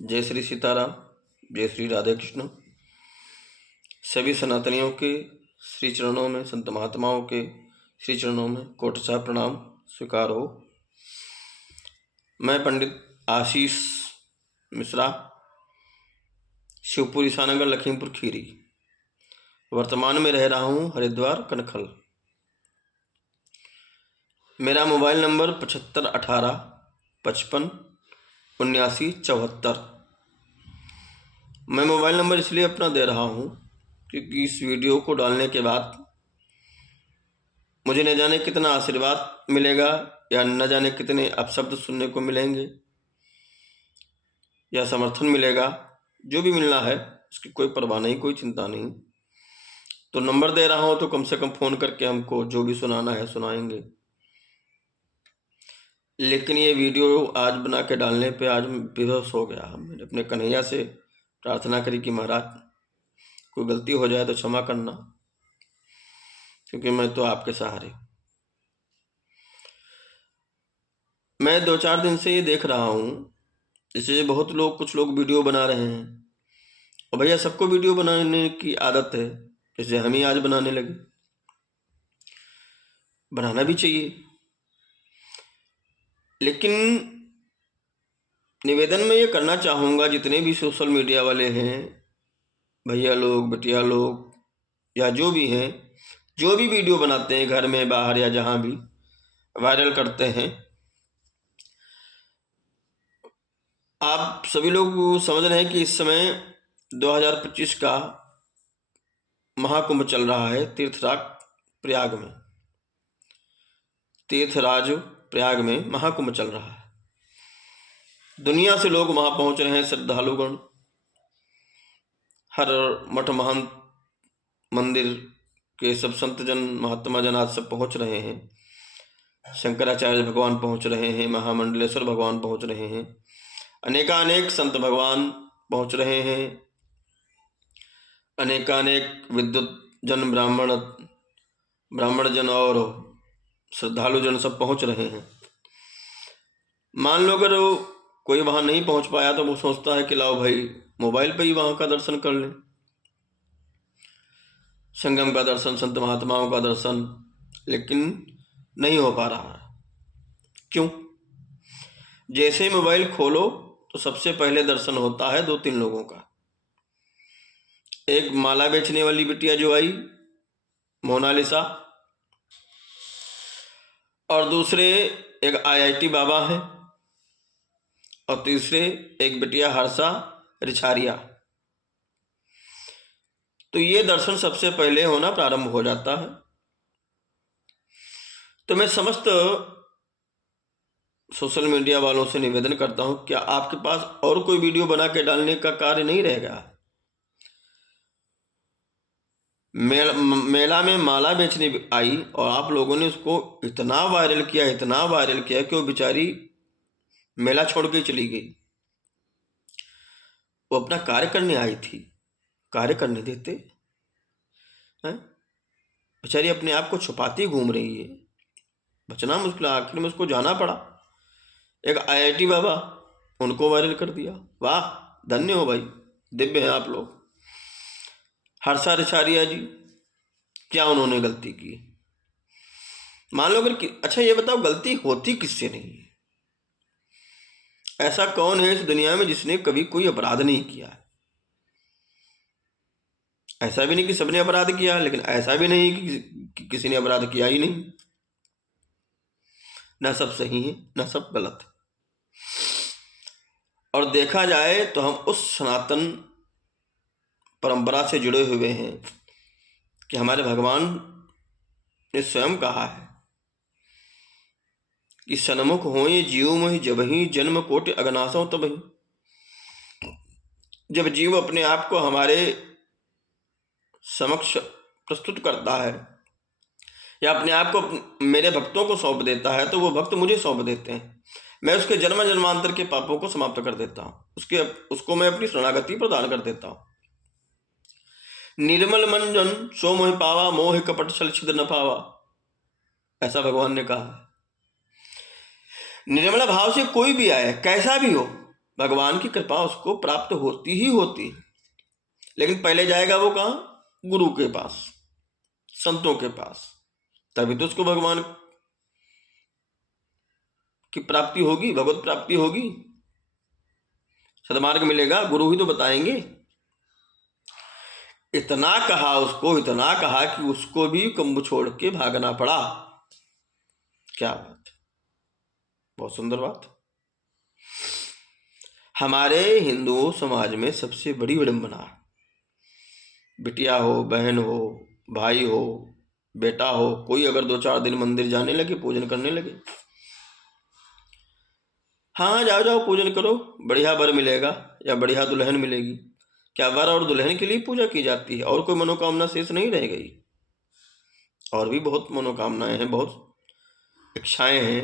जय श्री सीताराम, जय श्री राधे कृष्ण। सभी सनातनियों के श्री चरणों में, संत महात्माओं के श्री चरणों में कोटि प्रणाम स्वीकार हो। मैं पंडित आशीष मिश्रा, शिवपुरी ईसानगर, लखीमपुर खीरी, वर्तमान में रह रहा हूँ हरिद्वार कनखल। मेरा मोबाइल नंबर 7518557974। मैं मोबाइल नंबर इसलिए अपना दे रहा हूँ क्योंकि इस वीडियो को डालने के बाद मुझे न जाने कितना आशीर्वाद मिलेगा या न जाने कितने अपशब्द सुनने को मिलेंगे या समर्थन मिलेगा। जो भी मिलना है उसकी कोई परवाह नहीं, कोई चिंता नहीं। तो नंबर दे रहा हूँ तो कम से कम फ़ोन करके हमको जो भी सुनाना है सुनाएंगे। लेकिन ये वीडियो आज बना के डालने पे आज बेहोश हो गया। मैंने अपने कन्हैया से प्रार्थना करी कि महाराज कोई गलती हो जाए तो क्षमा करना, क्योंकि मैं तो आपके सहारे। मैं 2-4 दिन से ये देख रहा हूँ, जैसे बहुत लोग, कुछ लोग वीडियो बना रहे हैं। और भैया सबको वीडियो बनाने की आदत है, जैसे हम ही आज बनाने लगे। बनाना भी चाहिए, लेकिन निवेदन में ये करना चाहूँगा, जितने भी सोशल मीडिया वाले हैं, भैया लोग, बिटिया लोग या जो भी हैं, जो भी वीडियो बनाते हैं घर में, बाहर या जहाँ भी वायरल करते हैं, आप सभी लोग समझ रहे हैं कि इस समय 2025 का महाकुंभ चल रहा है तीर्थराज प्रयाग में। तीर्थराज प्रयाग में महाकुंभ चल रहा है। दुनिया से लोग वहां पहुंच रहे हैं, श्रद्धालुगण। हर मठ, महंत, मंदिर के सब संत जन, महात्मा जन आज सब पहुंच रहे हैं। शंकराचार्य भगवान पहुंच रहे हैं, महामंडलेश्वर भगवान पहुंच रहे हैं, अनेकानेक संत भगवान पहुंच रहे हैं, अनेकानेक विद्युत जन, ब्राह्मण जन और श्रद्धालु जन सब पहुंच रहे हैं। मान लो अगर कोई वहां नहीं पहुंच पाया तो वो सोचता है कि लाओ भाई मोबाइल पे ही वहां का दर्शन कर लें, संगम का दर्शन, संत महात्माओं का दर्शन, लेकिन नहीं हो पा रहा है। क्यों? जैसे ही मोबाइल खोलो तो सबसे पहले दर्शन होता है 2-3 लोगों का। एक माला बेचने वाली बिटिया जो आई, मोनालिसा, और दूसरे एक IIT बाबा है, और तीसरे एक बिटिया हर्षा रिछारिया। तो ये दर्शन सबसे पहले होना प्रारंभ हो जाता है। तो मैं समस्त सोशल मीडिया वालों से निवेदन करता हूं, क्या आपके पास और कोई वीडियो बना के डालने का कार्य नहीं रहेगा? मेला में माला बेचने आई और आप लोगों ने उसको इतना वायरल किया कि वो बेचारी मेला छोड़ के चली गई। वो अपना कार्य करने आई थी, कार्य करने देते हैं? बेचारी अपने आप को छुपाती घूम रही है, बचना मुश्किल, आखिर में उसको जाना पड़ा। एक IIT बाबा, उनको वायरल कर दिया। वाह, धन्य हो भाई, दिव्य हैं आप लोग। हर्षा रिछारिया जी, क्या उन्होंने गलती की? मान लो अगर, अच्छा ये बताओ, गलती होती किससे नहीं है? ऐसा कौन है इस दुनिया में जिसने कभी कोई अपराध नहीं किया? ऐसा भी नहीं कि सबने अपराध किया, लेकिन ऐसा भी नहीं कि किसी ने अपराध किया ही नहीं। ना सब सही है, ना सब गलत है। और देखा जाए तो हम उस सनातन परंपरा से जुड़े हुए हैं कि हमारे भगवान ने स्वयं कहा है कि सन्मुख होए जीव मोहि जबहि जन्म कोटि अगनासों तबहि। जब जीव अपने आप को हमारे समक्ष प्रस्तुत करता है या अपने आप को मेरे भक्तों को सौंप देता है, तो वो भक्त मुझे सौंप देते हैं। मैं उसके जन्म जन्मांतर के पापों को समाप्त कर देता हूँ, उसको मैं अपनी शरणागति प्रदान कर देता हूँ। निर्मल मन जन सो मोहि पावा, मोह कपट छल छिद्र न पावा, ऐसा भगवान ने कहा। निर्मल भाव से कोई भी आए, कैसा भी हो, भगवान की कृपा उसको प्राप्त होती ही होती है। लेकिन पहले जाएगा वो कहाँ? गुरु के पास, संतों के पास, तभी तो उसको भगवान की प्राप्ति होगी, भगवत प्राप्ति होगी, सदमार्ग मिलेगा। गुरु ही तो बताएंगे। इतना कहा उसको, इतना कहा कि उसको भी कुंभ छोड़ के भागना पड़ा। क्या बात है, बहुत सुंदर बात। हमारे हिंदू समाज में सबसे बड़ी विडंबना, बिटिया हो, बहन हो, भाई हो, बेटा हो, कोई अगर 2-4 दिन मंदिर जाने लगे, पूजन करने लगे, हाँ जाओ जाओ पूजन करो, बढ़िया वर मिलेगा या बढ़िया दुल्हन मिलेगी। क्या वर और दुल्हन के लिए पूजा की जाती है? और कोई मनोकामना शेष नहीं रह गई? और भी बहुत मनोकामनाएं हैं, बहुत इच्छाएं हैं।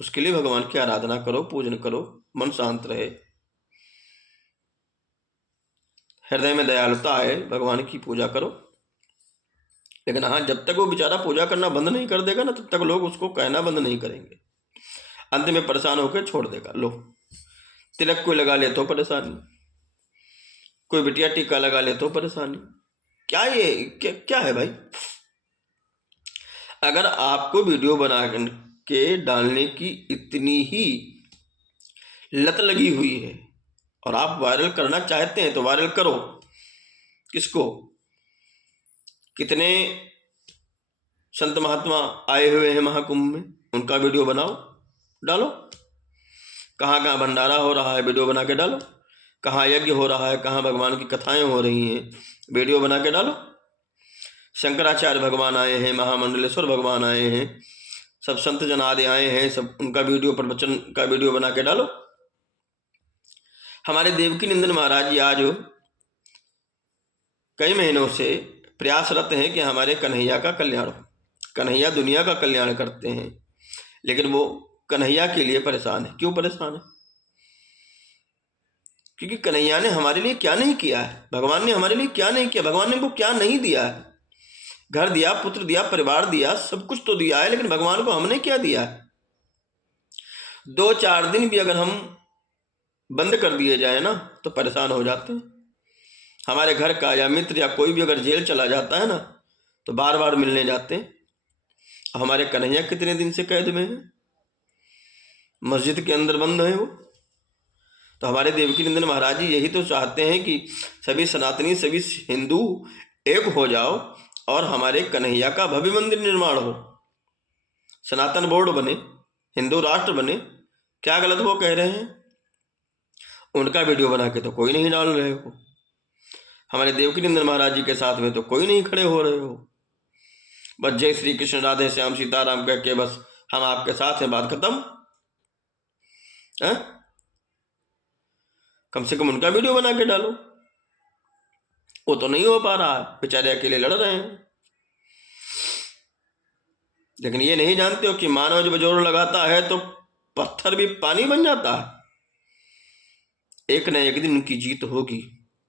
उसके लिए भगवान की आराधना करो, पूजन करो, मन शांत रहे, हृदय में दयालुता आए, भगवान की पूजा करो। लेकिन हाँ, जब तक वो बेचारा पूजा करना बंद नहीं कर देगा ना, तब तक लोग उसको कहना बंद नहीं करेंगे। अंत में परेशान होकर छोड़ देगा। लो, तिलक कोई लगा ले तो परेशानी, कोई बिटिया टीका लगा ले तो परेशानी। क्या ये क्या है भाई? अगर आपको वीडियो बना के डालने की इतनी ही लत लगी हुई है और आप वायरल करना चाहते हैं तो वायरल करो। किसको? कितने संत महात्मा आए हुए हैं महाकुंभ में, उनका वीडियो बनाओ, डालो। कहाँ कहाँ भंडारा हो रहा है, वीडियो बना के डालो। कहाँ यज्ञ हो रहा है, कहाँ भगवान की कथाएं हो रही हैं, वीडियो बना के डालो। शंकराचार्य भगवान आए हैं, महामंडलेश्वर भगवान आए हैं, सब संत जन आदि आए हैं, सब उनका वीडियो, प्रवचन का वीडियो बना के डालो। हमारे देवकी नंदन महाराज जी आज कई महीनों से प्रयासरत हैं कि हमारे कन्हैया का कल्याण हो। कन्हैया दुनिया का कल्याण करते हैं, लेकिन वो कन्हैया के लिए परेशान है। क्यों परेशान है? क्योंकि कन्हैया ने हमारे लिए क्या नहीं किया है, भगवान ने हमारे लिए क्या नहीं किया, भगवान ने हमको क्या नहीं दिया है। घर दिया, पुत्र दिया, परिवार दिया, सब कुछ तो दिया है, लेकिन भगवान को हमने क्या दिया है? 2-4 दिन भी अगर हम बंद कर दिए जाए ना तो परेशान हो जाते हैं। हमारे घर का या मित्र या कोई भी अगर जेल चला जाता है ना तो बार बार मिलने जाते हैं। हमारे कन्हैया कितने दिन से कैद में है, मस्जिद के अंदर बंद है वो। तो हमारे देवकी नंदन महाराज जी यही तो चाहते हैं कि सभी सनातनी, सभी हिंदू एक हो जाओ और हमारे कन्हैया का भव्य मंदिर निर्माण हो, सनातन बोर्ड बने, हिंदू राष्ट्र बने। क्या गलत वो कह रहे हैं? उनका वीडियो बना के तो कोई नहीं डाल रहे हो, हमारे देवकी नंदन महाराज जी के साथ में तो कोई नहीं खड़े हो रहे हो। बस जय श्री कृष्ण, राधे श्याम, सीताराम कह के बस हम आपके साथ हैं, बात खत्म है? कम से कम उनका वीडियो बना के डालो। वो तो नहीं हो पा रहा है, बेचारे अकेले लड़ रहे हैं। लेकिन ये नहीं जानते हो कि मानव जब जोर लगाता है तो पत्थर भी पानी बन जाता है। एक न एक दिन उनकी जीत होगी,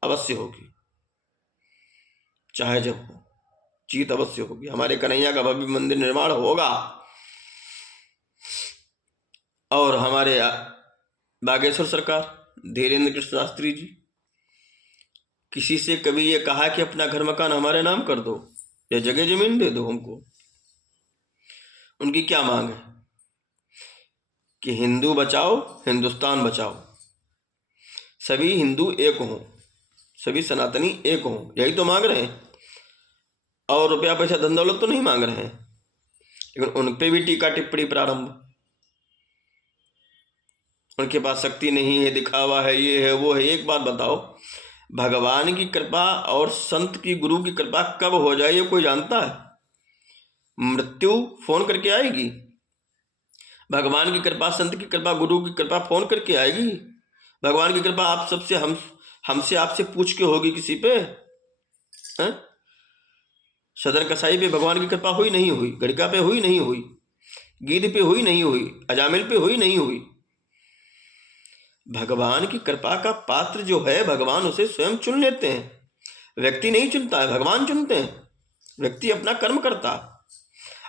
अवश्य होगी, चाहे जब हो, जीत अवश्य होगी। हमारे कन्हैया का भव्य मंदिर निर्माण होगा। और हमारे बागेश्वर सरकार, धीरेन्द्र कृष्ण शास्त्री जी, किसी से कभी ये कहा कि अपना घर मकान हमारे नाम कर दो या जगह जमीन दे दो हमको? उनकी क्या मांग है? कि हिंदू बचाओ, हिंदुस्तान बचाओ, सभी हिंदू एक हों, सभी सनातनी एक हों, यही तो मांग रहे हैं। और रुपया पैसा धन दौलत तो नहीं मांग रहे हैं। लेकिन उन पे भी टीका टिप्पणी प्रारंभ। उनके पास शक्ति नहीं है, दिखावा है, ये है, वो है। एक बात बताओ, भगवान की कृपा और संत की, गुरु की कृपा कब हो जाए ये कोई जानता है? मृत्यु फोन करके आएगी? भगवान की कृपा, संत की कृपा, गुरु की कृपा फोन करके आएगी? भगवान की कृपा आप सबसे, हमसे आपसे पूछ के होगी किसी पे? सदर कसाई पे भगवान की कृपा हुई नहीं हुई? गड़िका पे हुई नहीं हुई? गीध पे हुई नहीं हुई? अजामिल पे हुई नहीं हुई? भगवान की कृपा का पात्र जो है, भगवान उसे स्वयं चुन लेते हैं। व्यक्ति नहीं चुनता है, भगवान चुनते हैं। व्यक्ति अपना कर्म करता है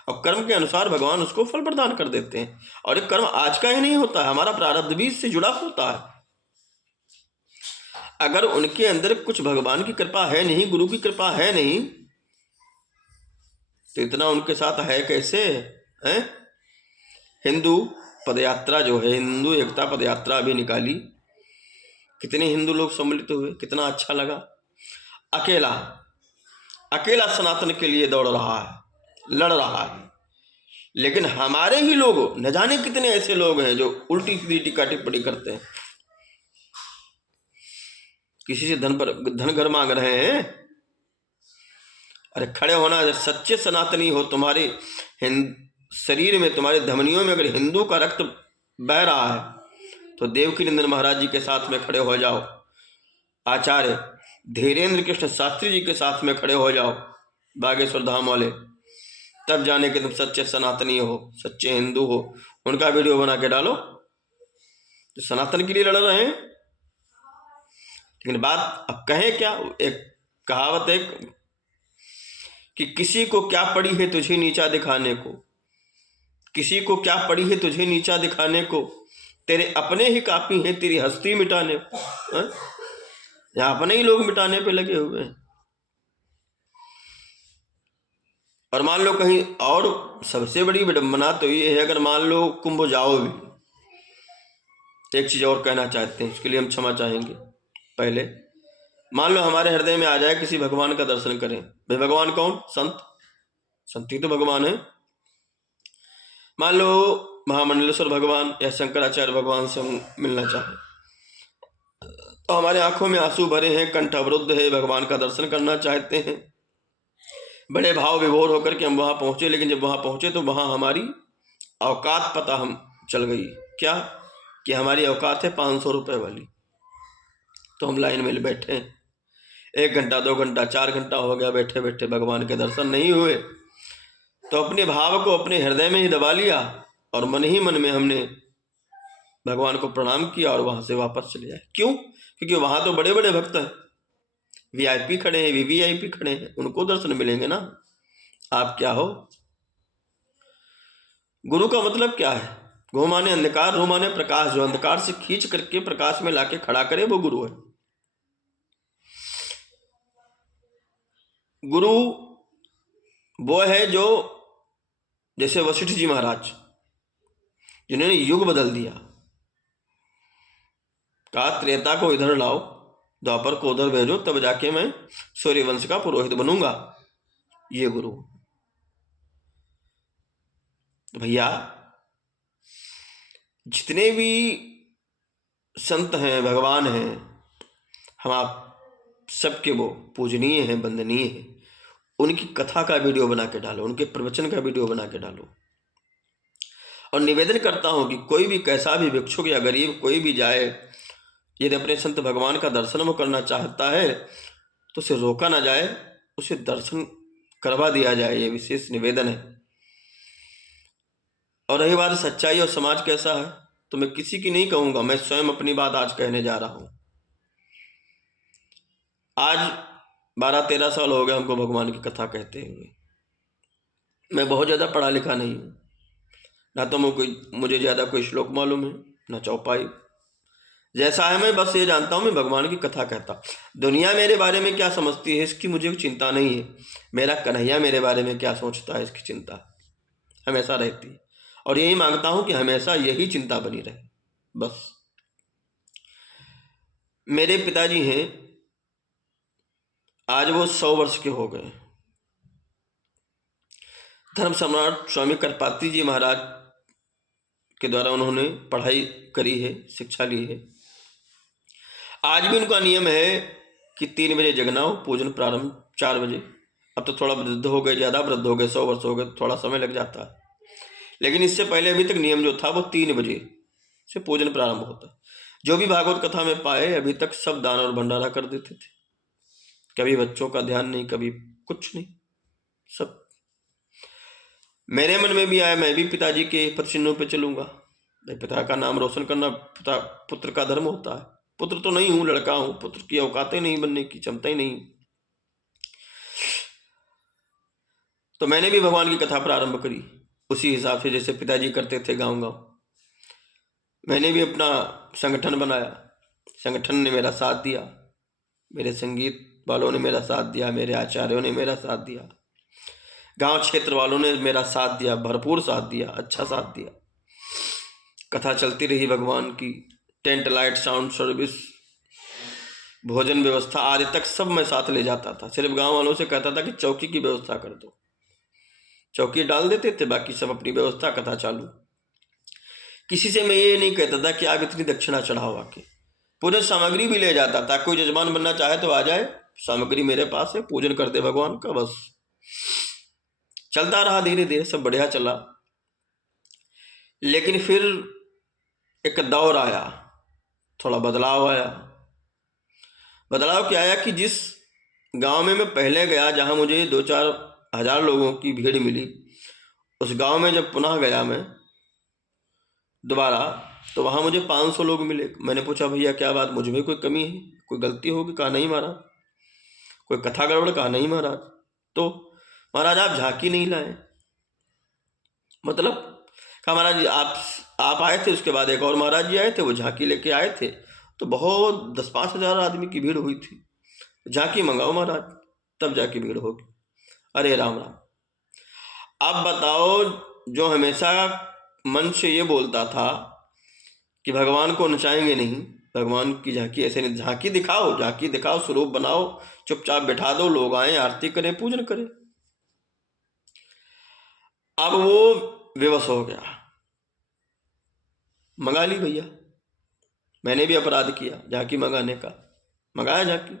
और कर्म के अनुसार भगवान उसको फल प्रदान कर देते हैं। और एक कर्म आज का ही नहीं होता है, हमारा प्रारब्ध भी इससे जुड़ा होता है। अगर उनके अंदर कुछ भगवान की कृपा है नहीं, गुरु की कृपा है नहीं, तो इतना उनके साथ है कैसे? हैं? हिंदू पदयात्रा जो है, हिंदू एकता पदयात्रा अभी निकाली, कितने हिंदू लोग सम्मिलित हुए, कितना अच्छा लगा। अकेला अकेला सनातन के लिए दौड़ रहा है, लड़ रहा है। लेकिन हमारे ही लोग, न जाने कितने ऐसे लोग हैं जो उल्टी सीधी टीका टिप्पणी करते हैं, किसी से धन घर मांग रहे हैं। अरे खड़े होना, सच्चे सनातनी हो, तुम्हारे शरीर में, तुम्हारे धमनियों में अगर हिंदू का रक्त बह रहा है, तो देवकीनंदन महाराज जी के साथ में खड़े हो जाओ, आचार्य धीरेन्द्र कृष्ण शास्त्री जी के साथ में खड़े हो जाओ, बागेश्वर धाम वाले, तब जाने कि तुम सच्चे सनातनी हो, सच्चे हिंदू हो। उनका वीडियो बना के डालो जो सनातन के लिए लड़ रहे हैं। लेकिन बात अब कहें क्या, एक कहावत है कि किसी को क्या पड़ी है तुझे नीचा दिखाने को, किसी को क्या पड़ी है तुझे नीचा दिखाने को, तेरे अपने ही काफी हैं तेरी हस्ती मिटाने को। यहाँ अपने ही लोग मिटाने पे लगे हुए हैं। और मान लो कहीं, और सबसे बड़ी विडंबना तो ये है, अगर मान लो कुंभ जाओ भी, एक चीज और कहना चाहते हैं, इसके लिए हम क्षमा चाहेंगे। पहले मान लो हमारे हृदय में आ जाए किसी भगवान का दर्शन करें, भाई भगवान कौन? संत, संत ही तो भगवान है। मान लो महामंडलेश्वर भगवान या शंकराचार्य भगवान से हम मिलना चाहें, तो हमारे आंखों में आंसू भरे हैं, कंठ अवरुद्ध है, भगवान का दर्शन करना चाहते हैं, बड़े भाव विभोर होकर के हम वहां पहुंचे। लेकिन जब वहां पहुंचे तो वहां हमारी औकात पता हम चल गई, क्या कि हमारी औकात है 500 रुपये वाली। तो हम लाइन में बैठे हैं, 1 घंटा 2 घंटा 4 घंटा हो गया बैठे बैठे, भगवान के दर्शन नहीं हुए। तो अपने भाव को अपने हृदय में ही दबा लिया और मन ही मन में हमने भगवान को प्रणाम किया और वहां से वापस चले जाए। क्यों? क्योंकि वहां तो बड़े बड़े भक्त हैं, वीआईपी खड़े हैं, वीवीआईपी खड़े हैं, उनको दर्शन मिलेंगे ना। आप क्या हो? गुरु का मतलब क्या है? गो माने अंधकार, रो माने प्रकाश। जो अंधकार से खींच करके प्रकाश में लाके खड़ा करे वो गुरु है। गुरु वो है जो, जैसे वशिष्ठ जी महाराज जिन्होंने युग बदल दिया, कहा त्रेता को इधर लाओ, द्वापर को उधर भेजो, तब जाके मैं सूर्यवंश का पुरोहित बनूंगा। ये गुरु। तो भैया जितने भी संत हैं, भगवान हैं, हम आप सबके वो पूजनीय हैं, वंदनीय हैं। उनकी कथा का वीडियो बना के डालो, उनके प्रवचन का वीडियो बना के डालो। और निवेदन करता हूं कि कोई भी कैसा भी भिक्षुक या गरीब कोई भी जाए, यदि अपने संत भगवान का दर्शन वो करना चाहता है तो उसे रोका ना जाए, उसे दर्शन करवा दिया जाए, ये विशेष निवेदन है। और रही बात सच्चाई और समाज कैसा है, तो मैं किसी की नहीं कहूंगा, मैं स्वयं अपनी बात आज कहने जा रहा हूं। आज 12-13 साल हो गए हमको भगवान की कथा कहते हुए। मैं बहुत ज़्यादा पढ़ा लिखा नहीं हूँ, ना तो मुझे ज़्यादा कोई श्लोक मालूम है, ना चौपाई। जैसा है मैं बस ये जानता हूँ, मैं भगवान की कथा कहता। दुनिया मेरे बारे में क्या समझती है इसकी मुझे चिंता नहीं है, मेरा कन्हैया मेरे बारे में क्या सोचता है इसकी चिंता हमेशा रहती है। और यही मांगता हूँ कि हमेशा यही चिंता बनी रहे। बस मेरे पिताजी हैं, आज वो 100 वर्ष के हो गए। धर्म सम्राट स्वामी करपात्री जी महाराज के द्वारा उन्होंने पढ़ाई करी है, शिक्षा ली है। आज भी उनका नियम है कि 3 बजे जगना हो, पूजन प्रारंभ 4 बजे। अब तो थोड़ा वृद्ध हो गए, ज़्यादा वृद्ध हो गए, 100 वर्ष हो गए, थोड़ा समय लग जाता है। लेकिन इससे पहले अभी तक नियम जो था वो 3 बजे से पूजन प्रारंभ होता। जो भी भागवत कथा में पाए अभी तक सब दान और भंडारा कर देते थे, कभी बच्चों का ध्यान नहीं, कभी कुछ नहीं, सब। मेरे मन में भी आया मैं भी पिताजी के पदचिन्हों पे चलूंगा। पिता का नाम रोशन करना पुत्र का धर्म होता है। पुत्र तो नहीं हूं, लड़का हूं, पुत्र की औकातें नहीं बनने की, क्षमता ही नहीं। तो मैंने भी भगवान की कथा प्रारंभ करी उसी हिसाब से जैसे पिताजी करते थे, गांव गांव। मैंने भी अपना संगठन बनाया, संगठन ने मेरा साथ दिया, मेरे संगीत वालों ने मेरा साथ दिया, मेरे आचार्यों ने मेरा साथ दिया, गांव क्षेत्र वालों ने मेरा साथ दिया, भरपूर साथ दिया, अच्छा साथ दिया। कथा चलती रही भगवान की, टेंट लाइट साउंड सर्विस, भोजन व्यवस्था आदि तक सब मैं साथ ले जाता था। सिर्फ गांव वालों से कहता था कि चौकी की व्यवस्था कर दो, चौकी डाल देते थे, बाकी सब अपनी व्यवस्था, कथा चालू। किसी से मैं ये नहीं कहता था कि आप इतनी दक्षिणा चढ़ाओ आके। पूजन सामग्री भी ले जाता था, कोई जजमान बनना चाहे तो आ जाए, सामग्री मेरे पास है, पूजन कर दे भगवान का, बस। चलता रहा, धीरे धीरे सब बढ़िया चला। लेकिन फिर एक दौर आया, थोड़ा बदलाव आया। बदलाव क्या आया कि जिस गांव में मैं पहले गया, जहां मुझे 2-4 हजार लोगों की भीड़ मिली, उस गांव में जब पुनः गया मैं दोबारा, तो वहां मुझे 500 लोग मिले। मैंने पूछा, भैया क्या बात, मुझ में कोई कमी है, कोई गलती होगी? कहा नहीं महाराज। कोई कथा गड़बड़? कहा नहीं महाराज। तो महाराज आप झांकी नहीं लाए। मतलब? कहा महाराज जी आप आए थे, उसके बाद एक और महाराज जी आए थे, वो झांकी लेके आए थे, तो बहुत 10-5 हजार आदमी की भीड़ हुई थी। झांकी मंगाओ महाराज, तब जाके भीड़ होगी। अरे राम राम। अब बताओ, जो हमेशा मन से ये बोलता था कि भगवान को नचाएंगे नहीं, भगवान की झांकी ऐसे नहीं, झांकी दिखाओ, झांकी दिखाओ, स्वरूप बनाओ, चुपचाप बैठा दो, लोग आए, आरती करें, पूजन करें। अब वो विवश हो गया। मंगा ली भैया, मैंने भी अपराध किया झांकी मंगाने का, मंगाया झांकी।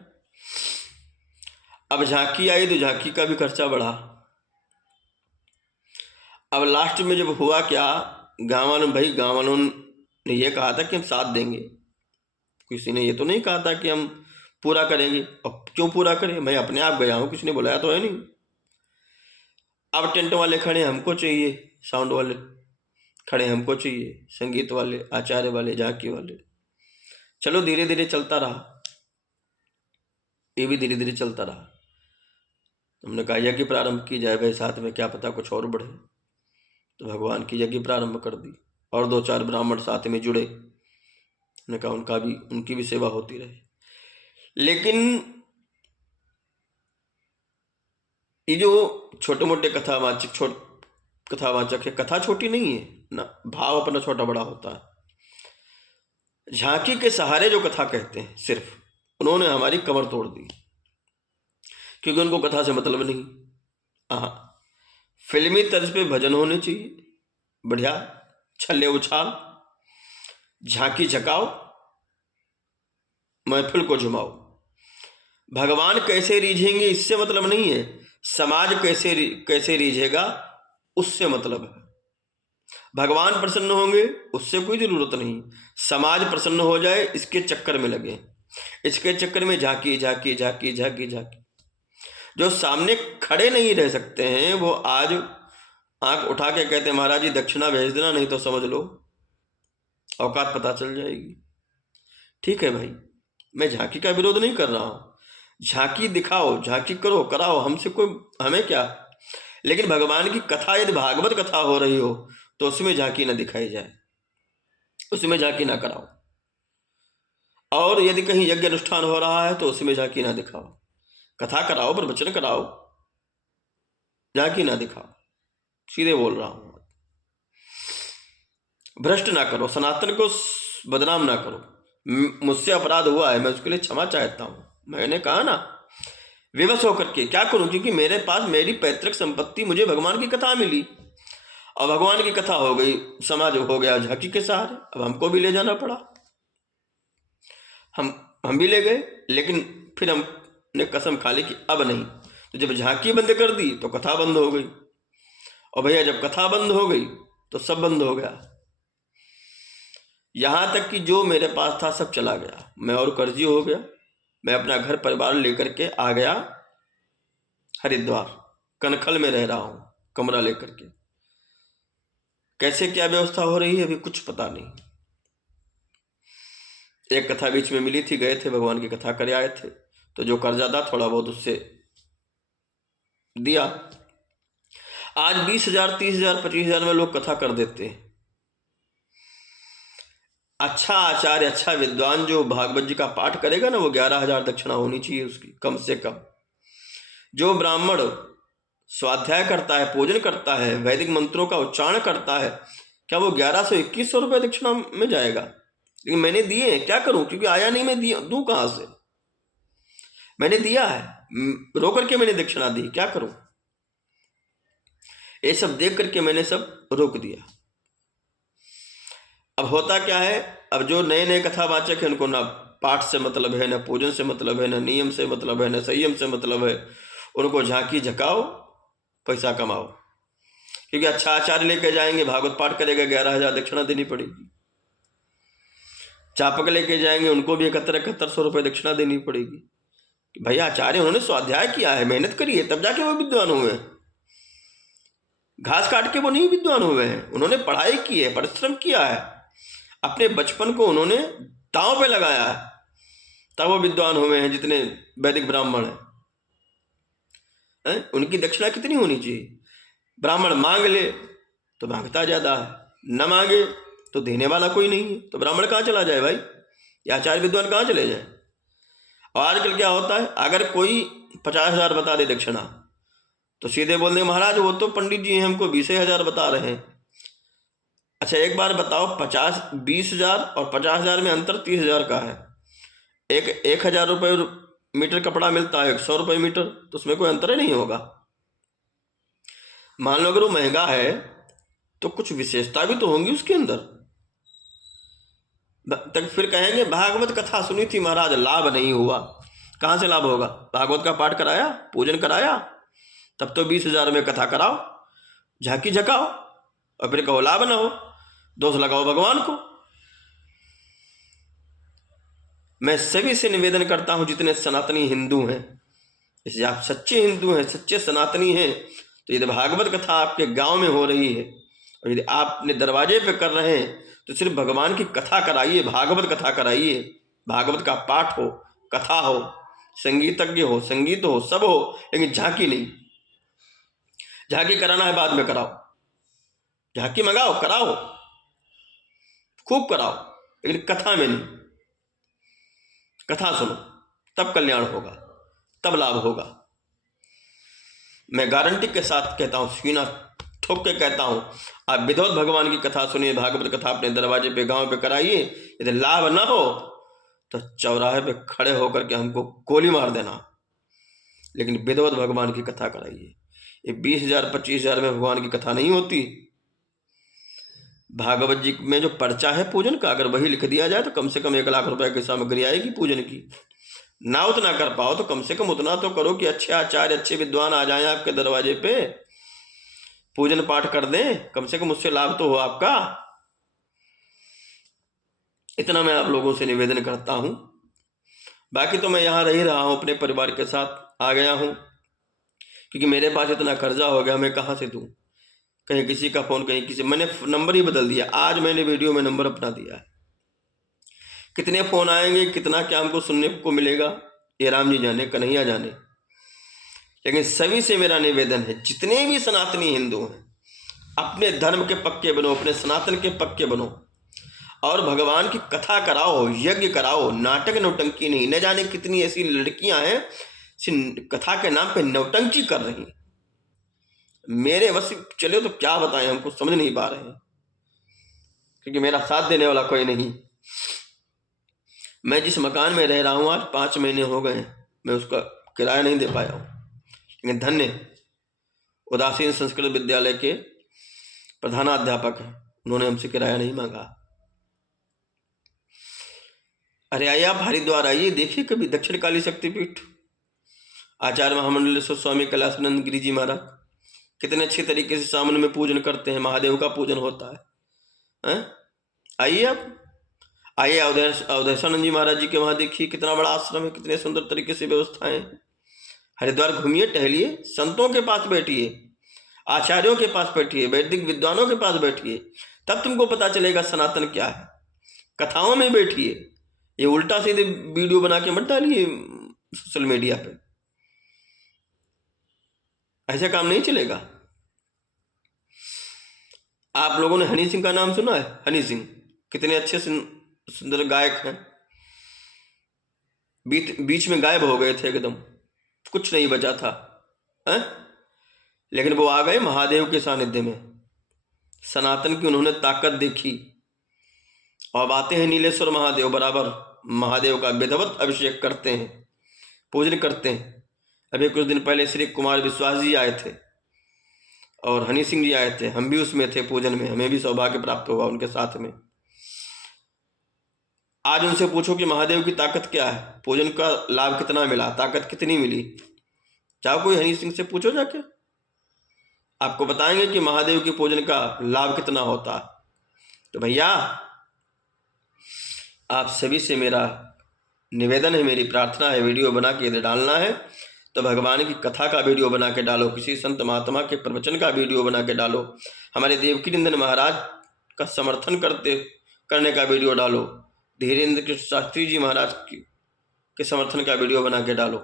अब झांकी आई तो झांकी का भी खर्चा बढ़ा। अब लास्ट में जब हुआ क्या, गाँव वालों ने ये कहा था कि हम साथ देंगे, किसी ने ये तो नहीं कहा था कि हम पूरा करेंगे। अब क्यों पूरा करें, मैं अपने आप गया हूं, किसी ने बुलाया तो है नहीं। अब टेंट वाले खड़े, हमको चाहिए, साउंड वाले खड़े, हमको चाहिए, संगीत वाले, आचार्य वाले, झांकी वाले। चलो धीरे धीरे चलता रहा, ये भी धीरे धीरे चलता रहा। हमने कहा यज्ञ प्रारंभ की जाए भाई, साथ में क्या पता कुछ और बढ़े। तो भगवान की यज्ञ प्रारंभ कर दी, और 2-4 ब्राह्मण साथ में जुड़े। हमने कहा उनकी भी सेवा होती रहे। लेकिन ये जो छोटे मोटे कथावाचक है, कथा छोटी नहीं है ना, भाव अपना छोटा बड़ा होता है। झांकी के सहारे जो कथा कहते हैं, सिर्फ उन्होंने हमारी कमर तोड़ दी, क्योंकि उनको कथा से मतलब नहीं। हाँ, फिल्मी तर्ज पे भजन होने चाहिए, बढ़िया, छल्ले उछाल, झांकी झकाओ, महफिल को झुमाओ। भगवान कैसे रीझेंगे इससे मतलब नहीं है, समाज कैसे रीझेगा उससे मतलब है। भगवान प्रसन्न होंगे उससे कोई जरूरत नहीं, समाज प्रसन्न हो जाए इसके चक्कर में लगे, इसके चक्कर में झांकी झांकी झांकी झांकी झांकी। जो सामने खड़े नहीं रह सकते हैं वो आज आंख उठा के कहते हैं महाराज जी दक्षिणा भेज देना, नहीं तो समझ लो औकात पता चल जाएगी। ठीक है भाई, मैं झांकी का विरोध नहीं कर रहा हूं, झांकी दिखाओ, झांकी करो, कराओ, हमें क्या। लेकिन भगवान की कथा यदि भागवत कथा हो रही हो तो उसमें झांकी ना दिखाई जाए, उसमें झांकी ना कराओ। और यदि कहीं यज्ञ अनुष्ठान हो रहा है तो उसमें झांकी ना दिखाओ, कथा कराओ, प्रवचन कराओ, झांकी ना दिखाओ। सीधे बोल रहा हूं, भ्रष्ट ना करो, सनातन को बदनाम ना करो। मुझसे अपराध हुआ है, मैं उसके लिए क्षमा चाहता हूं। मैंने कहा ना, विवश होकर के क्या करूं, क्योंकि मेरे पास मेरी पैतृक संपत्ति, मुझे भगवान की कथा मिली, और भगवान की कथा हो गई, समाज हो गया झांकी के सहारे। अब हमको भी ले जाना पड़ा, हम भी ले गए। लेकिन फिर हमने कसम खा ली कि अब नहीं। तो जब झांकी बंद कर दी तो कथा बंद हो गई, और भैया जब कथा बंद हो गई तो सब बंद हो गया। यहां तक कि जो मेरे पास था सब चला गया, मैं और कर्जी हो गया। मैं अपना घर परिवार लेकर के आ गया हरिद्वार, कनखल में रह रहा हूं कमरा लेकर के। कैसे क्या व्यवस्था हो रही है अभी कुछ पता नहीं। एक कथा बीच में मिली थी, गए थे भगवान की कथा कर आए थे, तो जो कर्जा था थोड़ा बहुत उससे दिया। आज 20,000, 30,000, 25,000 में लोग कथा कर देते हैं। अच्छा आचार्य, अच्छा विद्वान जो भागवत जी का पाठ करेगा ना, वो 11,000 दक्षिणा होनी चाहिए उसकी कम से कम। जो ब्राह्मण स्वाध्याय करता है, पूजन करता है, वैदिक मंत्रों का उच्चारण करता है, क्या वो 1100-2100 रुपये दक्षिणा में जाएगा? लेकिन मैंने दिए हैं, क्या करूं, क्योंकि आया नहीं, मैं दिया दूं कहां से? मैंने दिया है, रो करके मैंने दक्षिणा दी, क्या करूं? ये सब देख करके मैंने सब रोक दिया। अब होता क्या है, अब जो नए नए कथावाचक हैं, उनको ना पाठ से मतलब है, ना पूजन से मतलब है, ना नियम से मतलब है, ना संयम से मतलब है। उनको झांकी झकाओ, पैसा कमाओ। क्योंकि अच्छा आचार्य लेके जाएंगे, भागवत पाठ करेगा, 11,000 दक्षिणा देनी पड़ेगी। चापक लेके जाएंगे, उनको भी 7100 रुपये दक्षिणा देनी पड़ेगी। भाई आचार्य उन्होंने स्वाध्याय किया है, मेहनत करी है, तब जाके वो विद्वान हुए हैं। घास काट के वो नहीं विद्वान हुए हैं, उन्होंने पढ़ाई की है, परिश्रम किया है, अपने बचपन को उन्होंने दांव पे लगाया है, तब वो विद्वान हुए हैं। जितने वैदिक ब्राह्मण हैं, उनकी दक्षिणा कितनी होनी चाहिए? ब्राह्मण मांग ले तो मांगता ज्यादा है, न मांगे तो देने वाला कोई नहीं है, तो ब्राह्मण कहाँ चला जाए भाई? ये आचार्य विद्वान कहाँ चले जाए? और आजकल क्या होता है, अगर कोई 50,000 बता दे दक्षिणा, तो सीधे बोल दे महाराज वो तो पंडित जी हैं, हमको 20,000 बता रहे हैं। अच्छा एक बार बताओ, 20,000 और 50,000 में अंतर 30,000 का है। 1,000 रुपये मीटर कपड़ा मिलता है, 100 रुपये मीटर, तो उसमें कोई अंतर ही नहीं होगा। मान लो अगर वो महंगा है तो कुछ विशेषता भी तो होंगी उसके अंदर। तक फिर कहेंगे भागवत कथा सुनी थी महाराज, लाभ नहीं हुआ। कहाँ से लाभ होगा? भागवत का पाठ कराया, पूजन कराया, तब तो 20,000 में कथा कराओ, झांकी झकाओ, और फिर कहो लाभ ना हो, दोष लगाओ भगवान को। मैं सभी से निवेदन करता हूं, जितने सनातनी हिंदू हैं, जैसे आप सच्चे हिंदू हैं, सच्चे सनातनी हैं, तो यदि भागवत कथा आपके गांव में हो रही है और यदि आप अपने दरवाजे पे कर रहे हैं, तो सिर्फ भगवान की कथा कराइए, भागवत कथा कराइए। भागवत का पाठ हो, कथा हो, संगीतज्ञ हो, संगीत हो, सब हो, लेकिन झांकी नहीं। झांकी कराना है बाद में कराओ, झांकी मंगाओ, कराओ, खूब कराओ, लेकिन कथा में नहीं। कथा सुनो, तब कल्याण होगा, तब लाभ होगा। मैं गारंटी के साथ कहता हूं, सीना ठोक के कहता हूं, आप विधौत भगवान की कथा सुनिए, भागवत कथा अपने दरवाजे पे, गांव पे कराइए। यदि लाभ ना हो तो चौराहे पे खड़े होकर के हमको गोली मार देना, लेकिन विधौत भगवान की कथा कराइए। ये 20,000 25,000 में भगवान की कथा नहीं होती। भागवत जी में जो पर्चा है पूजन का, अगर वही लिख दिया जाए तो कम से कम 1,00,000 रुपए की सामग्री आएगी पूजन की। ना उतना कर पाओ तो कम से कम उतना तो करो कि अच्छे आचार्य, अच्छे विद्वान आ जाएं आपके दरवाजे पे, पूजन पाठ कर दें, कम से कम उससे लाभ तो हो आपका। इतना मैं आप लोगों से निवेदन करता हूं। बाकी तो मैं यहां रह ही रहा हूं, अपने परिवार के साथ आ गया हूं, क्योंकि मेरे पास इतना कर्जा हो गया, मैं कहां से दूं? कहीं किसी का फोन, कहीं किसी, मैंने नंबर ही बदल दिया। आज मैंने वीडियो में नंबर अपना दिया है। कितने फोन आएंगे, कितना क्या हमको सुनने को मिलेगा, ये राम जी जाने, कन्हैया जाने। लेकिन सभी से मेरा निवेदन है, जितने भी सनातनी हिंदू हैं, अपने धर्म के पक्के बनो, अपने सनातन के पक्के बनो, और भगवान की कथा कराओ, यज्ञ कराओ, नाटक नौटंकी नहीं। न जाने कितनी ऐसी लड़कियां हैं कथा के नाम पे नौटंकी कर रही। मेरे वश चले तो क्या बताएं, हमको समझ नहीं पा रहे हैं, क्योंकि मेरा साथ देने वाला कोई नहीं। मैं जिस मकान में रह रहा हूं आज 5 महीने हो गए, मैं उसका किराया नहीं दे पाया हूं, लेकिन धन्य उदासीन संस्कृत विद्यालय के प्रधानाध्यापक हैं, उन्होंने हमसे किराया नहीं मांगा। अरे आइए आप हरिद्वार आइए, देखिए कभी दक्षिण काली शक्तिपीठ, आचार्य महामंडलेश्वर स्वामी कैलाशानंद गिरी जी महाराज कितने अच्छे तरीके से सामने में पूजन करते हैं, महादेव का पूजन होता है। आइए आप, आइए अवधेशानंद जी महाराज जी के वहां देखिए, कितना बड़ा आश्रम है, कितने सुंदर तरीके से व्यवस्थाएं। हरिद्वार घूमिए, टहलिए, संतों के पास बैठिए, आचार्यों के पास बैठिए, वैदिक विद्वानों के पास बैठिए, तब तुमको पता चलेगा सनातन क्या है। कथाओं में बैठिए, ये उल्टा सीधे वीडियो बना के मत डालिए सोशल मीडिया पे, ऐसे काम नहीं चलेगा। आप लोगों ने हनी सिंह का नाम सुना है? हनी सिंह कितने अच्छे से सुंदर गायक हैं, बीच में गायब हो गए थे एकदम, कुछ नहीं बचा था हैं? लेकिन वो आ गए महादेव के सानिध्य में, सनातन की उन्होंने ताकत देखी। और अब आते हैं नीलेश्वर महादेव, बराबर महादेव का विधिवत अभिषेक करते हैं, पूजन करते हैं। अभी कुछ दिन पहले श्री कुमार विश्वास जी आए थे और हनी सिंह जी आए थे, हम भी उसमें थे पूजन में, हमें भी सौभाग्य प्राप्त हुआ उनके साथ में। आज उनसे पूछो कि महादेव की ताकत क्या है, पूजन का लाभ कितना मिला, ताकत कितनी मिली। जाओ कोई हनी सिंह से पूछो जाके, आपको बताएंगे कि महादेव के पूजन का लाभ कितना होता है। तो भैया आप सभी से मेरा निवेदन है, मेरी प्रार्थना है, वीडियो बना के यदि डालना है तो भगवान की कथा का वीडियो बना के डालो, किसी संत महात्मा के प्रवचन का वीडियो बना के डालो, हमारे देवकीनंदन महाराज का समर्थन करने का वीडियो डालो, धीरेन्द्र कृष्ण शास्त्री जी महाराज के समर्थन का वीडियो बना के डालो।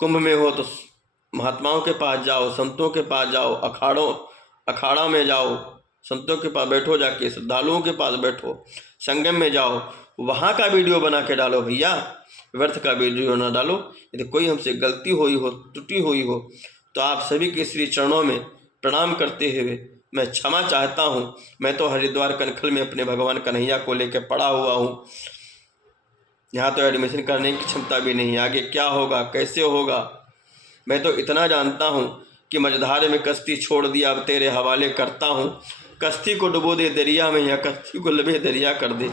कुंभ में हो तो महात्माओं के पास जाओ, संतों के पास जाओ, अखाड़ा में जाओ, संतों के पास बैठो, जाके श्रद्धालुओं के पास बैठो, संगम में जाओ, वहाँ का वीडियो बना के डालो भैया, व्यर्थ का वीडियो ना डालो। यदि कोई हमसे गलती हुई हो, त्रुटि हुई हो तो आप सभी के श्री चरणों में प्रणाम करते हुए मैं क्षमा चाहता हूँ। मैं तो हरिद्वार कनखल में अपने भगवान कन्हैया को लेकर पड़ा हुआ हूँ, यहाँ तो एडमिशन करने की क्षमता भी नहीं, आगे क्या होगा कैसे होगा। मैं तो इतना जानता हूँ कि मझधार में कश्ती छोड़ दिया, अब तेरे हवाले करता हूँ, कश्ती को डुबो दे दरिया में या कश्ती को लबे दरिया कर दे,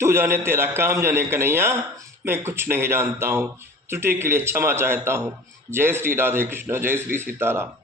तू जाने तेरा काम जाने कन्हैया, मैं कुछ नहीं जानता हूँ। त्रुटि के लिए क्षमा चाहता हूँ। जय श्री राधे कृष्ण, जय श्री सीताराम।